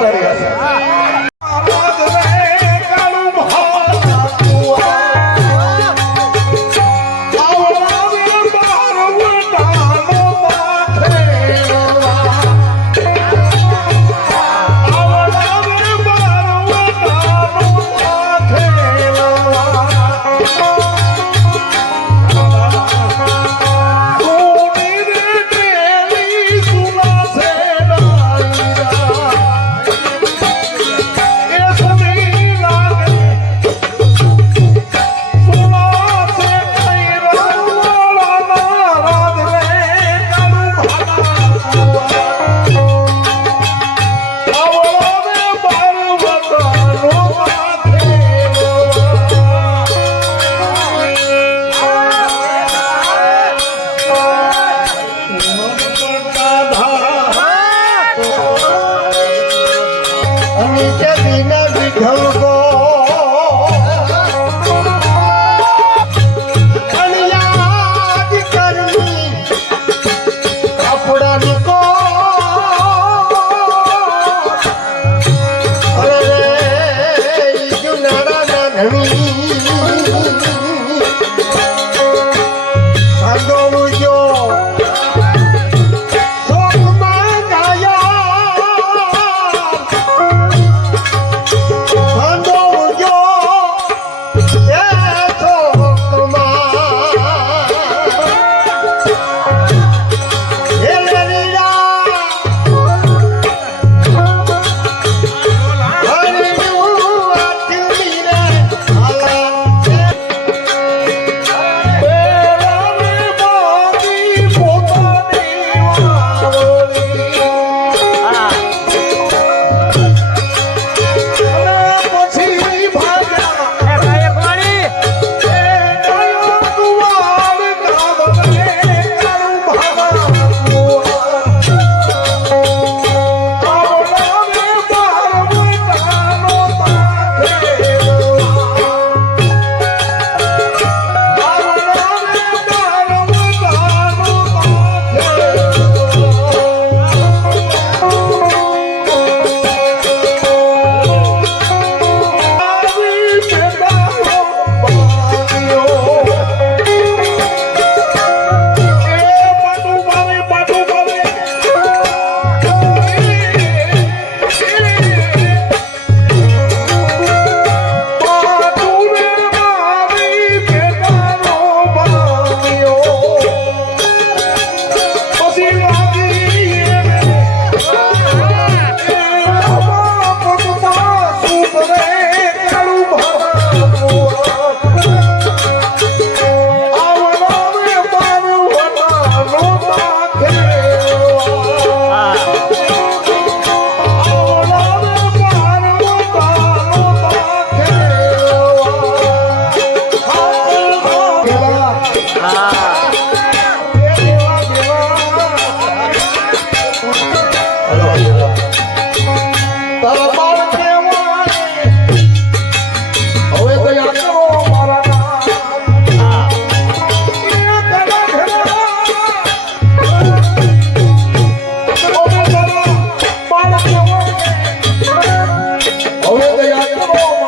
Maria. Salut Aumenta aí, aumenta.